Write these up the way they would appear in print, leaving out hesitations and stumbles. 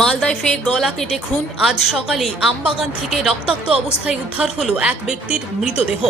মালদায় ফের গলা কেটে খুন। আজ সকালে আমবাগান থেকে রক্তাক্ত অবস্থায় উদ্ধার হলো এক ব্যক্তির মৃতদেহ।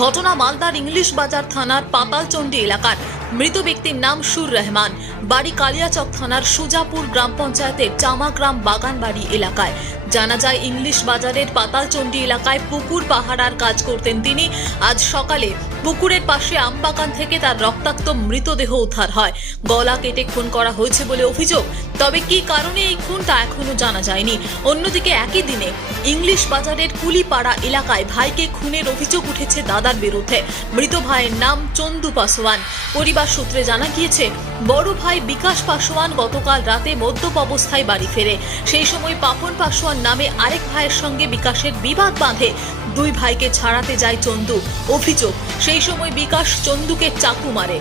ঘটনা মালদার ইংলিশ বাজার থানার পাতালচন্ডী এলাকার। মৃত ব্যক্তির নাম সুর রহমান, বাড়ি কালিয়াচক থানার সুজাপুর গ্রাম পঞ্চায়েতের চামাগ্রাম বাগানবাড়ি এলাকায়। জানা যায় ইংলিশ বাজারের পাতালচন্ডী এলাকায় পুকুর পাহারার কাজ করতেন তিনি। আজ সকালে পুকুরের পাশে আমবাগান থেকে তার রক্তাক্ত মৃতদেহ উদ্ধার হয়। গলা কেটে খুন করা হয়েছে বলে অভিযোগ, তবে কি কারণে এই খুন তা এখনো জানা যায়নি। অন্যদিকে একই দিনে ইংলিশ বাজারের কুলিপাড়া এলাকায় ভাইকে খুনের অভিযোগ উঠেছে দাদার বিরুদ্ধে। মৃত ভাইয়ের নাম চন্দু পাসওয়ান। পরিবার সূত্রে জানা গিয়েছে, বড় ভাই বিকাশ পাসওয়ান গতকাল রাতে মদ্যপ অবস্থায় বাড়ি ফেরে। সেই সময় পাপন পাসওয়ান নামে আরেক ভাইয়ের সঙ্গে বিকাশের বিবাদ বাঁধে। দুই ভাইকে ছাড়াতে যায় চন্দু। অভিযোগ, সেই সময় বিকাশ চন্দুকে চাকু মারে।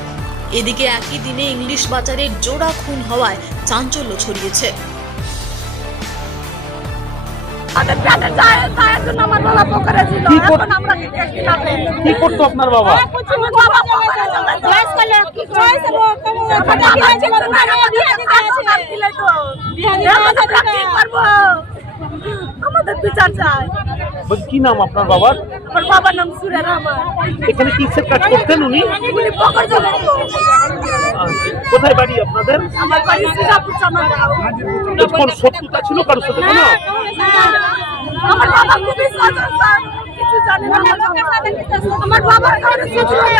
এদিকে একই দিনে ইংলিশ বাজারের জোড়া খুন হওয়ায় চাঞ্চল্য ছড়িয়েছে। কি করতো আপনার বাবা? আমাদের বিচার চাই। কি নাম আপনার বাবার? আমার বাবার নাম সুরে রহমান। এখানে কিসের কাজ করতেন উনি? কোথায় বাড়ি আপনাদের? আমার বাড়ি সুজাপুর চামাগ্রাম। কোন শত্রুতা ছিল কারোর সাথে? আমার বাবা খুবই সচেতন, কিছু জানে না। আমার বাবার কারণে শত্রু নেই।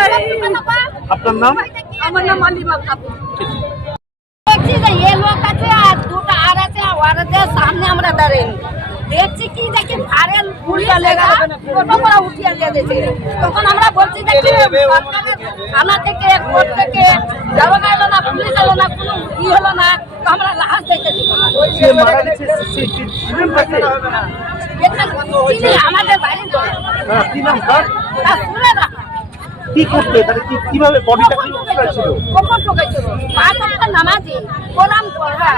আপনার নাম? আমার নাম আলিমা খাতুন। ये लोग দুটো আর আছে, ওদের সামনে আমরা দাঁড়িয়ে দেখছি কি দেখি ভারে উঠিয়ে দিয়েছে। তখন আমরা বলছি যে থানা থেকে কোর্ট থেকে দরগা এলো না, পুলিশ এলো না, কোনো ই হলো না, তো আমরা লাশ দেখেছি। আমাদের বাড়ির কি নাম তার? শুনে না কি করতে কিভাবে বডিটা কি ছিল? কখন ঠকাইছিল? নামাজি কোরআন পড়া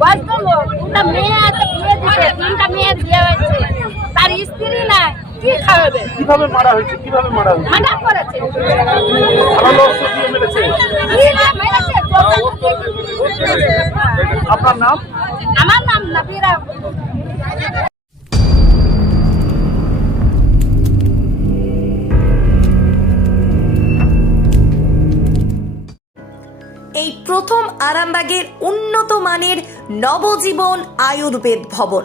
বয়স্ক লোক, দুটা মেয়ে আছে, বিয়ে দিতে, তিনটা মেয়ে বিয়ে হয়েছে, তার স্ত্রী নাই, কি খাওয়াবে? কিভাবে মারা হয়েছে? মানা করেছে, মেরেছে। মেরেছে। আপনার নাম? আমার নাম নাবিরা। এই প্রথম আরামবাগের উন্নত মানের নবজীবন আয়ুর্বেদ ভবন।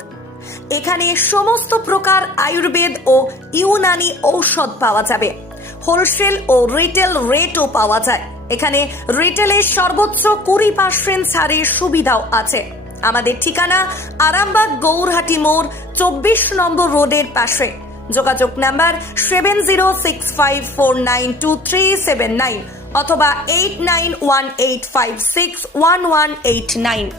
এখানে সমস্ত প্রকার আয়ুর্বেদ ও ইউনানি ঔষধ পাওয়া যাবে। হোলসেল ও রিটেল রেটও পাওয়া যায়। এখানে রিটেলের সর্বোচ্চ 20% ছাড়ের সুবিধাও আছে। আমাদের ঠিকানা আরামবাগ গৌরহাটি মোড় 24 নম্বর রোডের পাশে। যোগাযোগ নাম্বার 7065492379 অথবা 8918561189।